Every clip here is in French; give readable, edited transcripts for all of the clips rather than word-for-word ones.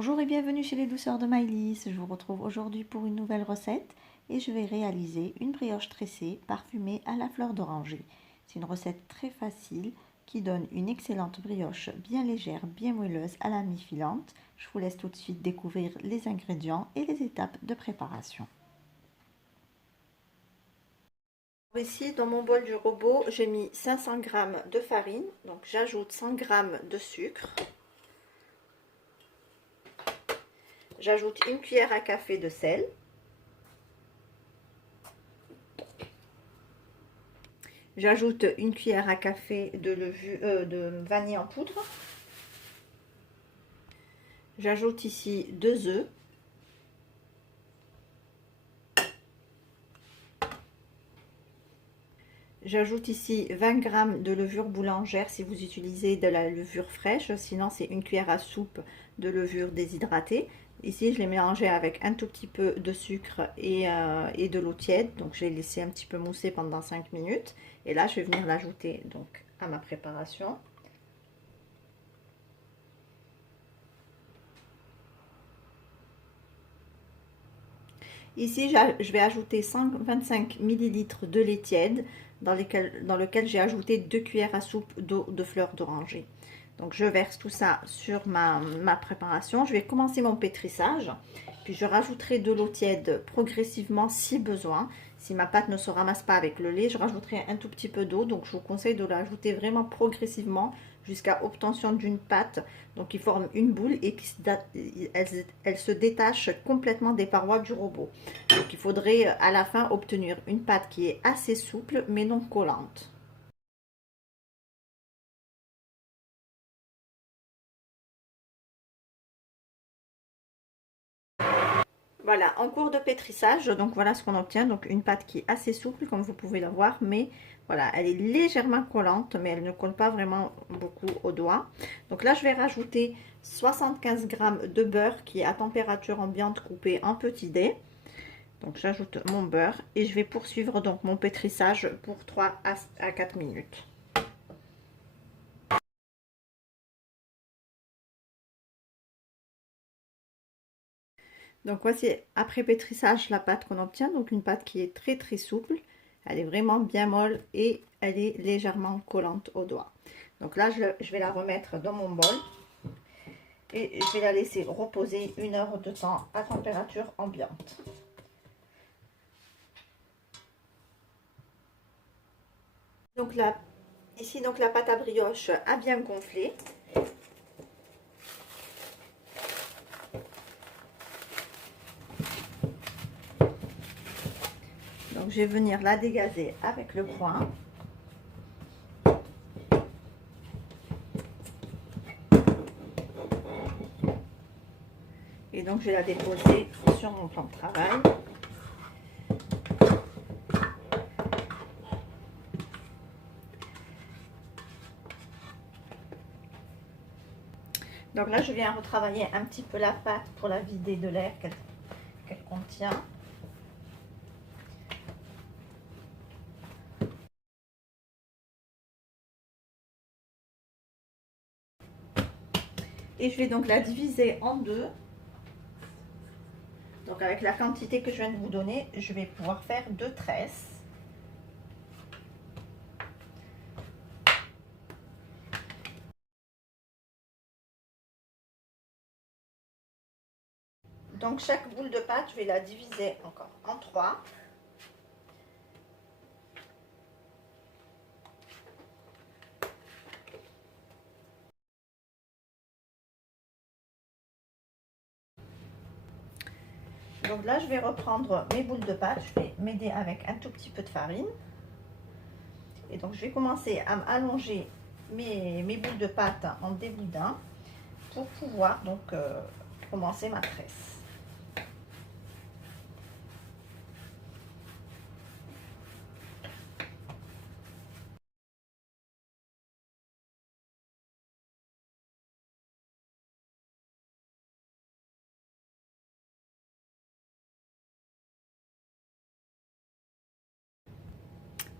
Bonjour et bienvenue chez les douceurs de Maïlis. Je vous retrouve aujourd'hui pour une nouvelle recette et je vais réaliser une brioche tressée parfumée à la fleur d'oranger. C'est une recette très facile qui donne une excellente brioche bien légère, bien moelleuse à la mi-filante. Je vous laisse tout de suite découvrir les ingrédients et les étapes de préparation. Ici, dans mon bol du robot, j'ai mis 500 g de farine, donc j'ajoute 100 g de sucre. J'ajoute une cuillère à café de sel. J'ajoute une cuillère à café de vanille en poudre. J'ajoute ici 2 œufs. J'ajoute ici 20 g de levure boulangère si vous utilisez de la levure fraîche, sinon c'est une cuillère à soupe de levure déshydratée. Ici je l'ai mélangé avec un tout petit peu de sucre et de l'eau tiède, donc j'ai laissé un petit peu mousser pendant 5 minutes. Et là je vais venir l'ajouter donc à ma préparation. Ici, je vais ajouter 125 ml de lait tiède dans lequel j'ai ajouté 2 cuillères à soupe d'eau de fleur d'oranger. Donc, je verse tout ça sur ma préparation. Je vais commencer mon pétrissage. Puis, je rajouterai de l'eau tiède progressivement si besoin. Si ma pâte ne se ramasse pas avec le lait, je rajouterai un tout petit peu d'eau. Donc, je vous conseille de l'ajouter vraiment progressivement jusqu'à obtention d'une pâte, donc qui forme une boule et elle se détache complètement des parois du robot. Donc il faudrait à la fin obtenir une pâte qui est assez souple mais non collante. Voilà, en cours de pétrissage, donc voilà ce qu'on obtient. Donc une pâte qui est assez souple comme vous pouvez la voir, mais voilà, elle est légèrement collante, mais elle ne colle pas vraiment beaucoup au doigt. Donc là, je vais rajouter 75 g de beurre qui est à température ambiante coupé en petits dés. Donc j'ajoute mon beurre et je vais poursuivre donc mon pétrissage pour 3 à 4 minutes. Donc voici après pétrissage la pâte qu'on obtient, donc une pâte qui est très souple, elle est vraiment bien molle et elle est légèrement collante au doigt. Donc là je vais la remettre dans mon bol et je vais la laisser reposer 1 heure de temps à température ambiante. Donc là, ici donc la pâte à brioche a bien gonflé. Donc je vais venir la dégazer avec le poing. Et donc je vais la déposer sur mon plan de travail. Donc là je viens retravailler un petit peu la pâte pour la vider de l'air qu'elle contient. Et je vais donc la diviser en deux. Donc avec la quantité que je viens de vous donner, je vais pouvoir faire 2 tresses. Donc chaque boule de pâte, je vais la diviser encore en 3. Donc là, je vais reprendre mes boules de pâte. Je vais m'aider avec un tout petit peu de farine. Et donc, je vais commencer à allonger mes boules de pâte en déboudant pour pouvoir donc commencer ma tresse.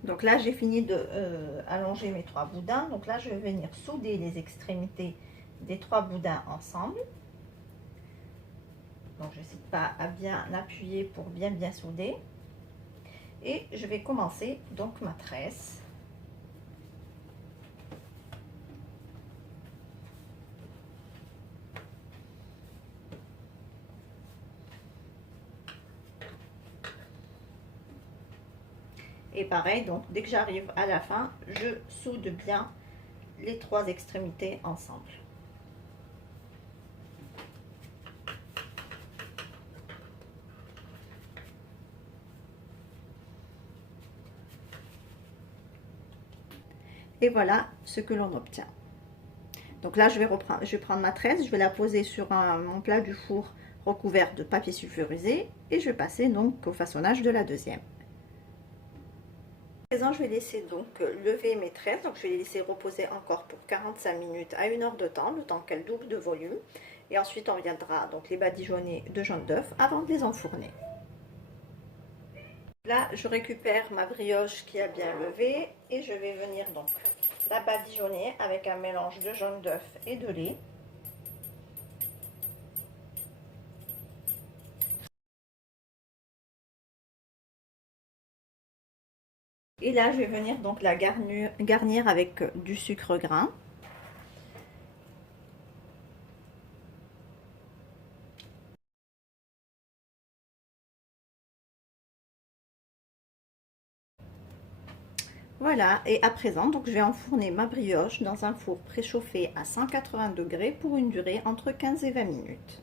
Donc là, j'ai fini de allonger mes 3 boudins. Donc là, je vais venir souder les extrémités des 3 boudins ensemble. Donc je n'hésite pas à bien appuyer pour bien souder. Et je vais commencer donc ma tresse. Et pareil, donc dès que j'arrive à la fin, je soude bien les trois extrémités ensemble. Et voilà ce que l'on obtient. Donc là, je vais prendre ma tresse, je vais la poser sur mon plat du four recouvert de papier sulfurisé et je vais passer donc au façonnage de la deuxième. À présent, je vais laisser donc lever mes tresses, donc je vais les laisser reposer encore pour 45 minutes à 1 heure de temps, le temps qu'elles doublent de volume. Et ensuite, on viendra donc les badigeonner de jaune d'œuf avant de les enfourner. Là, je récupère ma brioche qui a bien levé et je vais venir donc la badigeonner avec un mélange de jaune d'œuf et de lait. Et là, je vais venir donc la garnir avec du sucre grain. Voilà, et à présent, donc je vais enfourner ma brioche dans un four préchauffé à 180 degrés pour une durée entre 15 et 20 minutes.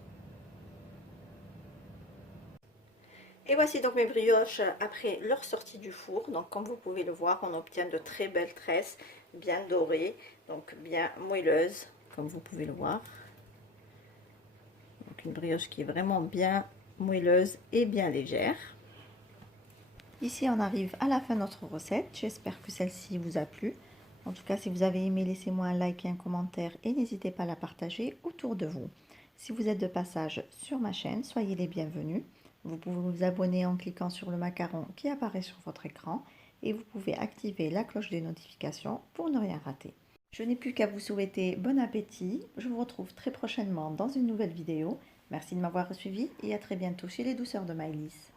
Et voici donc mes brioches après leur sortie du four. Donc comme vous pouvez le voir, on obtient de très belles tresses, bien dorées, donc bien moelleuses, comme vous pouvez le voir. Donc une brioche qui est vraiment bien moelleuse et bien légère. Ici, on arrive à la fin de notre recette. J'espère que celle-ci vous a plu. En tout cas, si vous avez aimé, laissez-moi un like et un commentaire et n'hésitez pas à la partager autour de vous. Si vous êtes de passage sur ma chaîne, soyez les bienvenus. Vous pouvez vous abonner en cliquant sur le macaron qui apparaît sur votre écran et vous pouvez activer la cloche des notifications pour ne rien rater. Je n'ai plus qu'à vous souhaiter bon appétit. Je vous retrouve très prochainement dans une nouvelle vidéo. Merci de m'avoir suivi et à très bientôt chez les douceurs de Maëlys.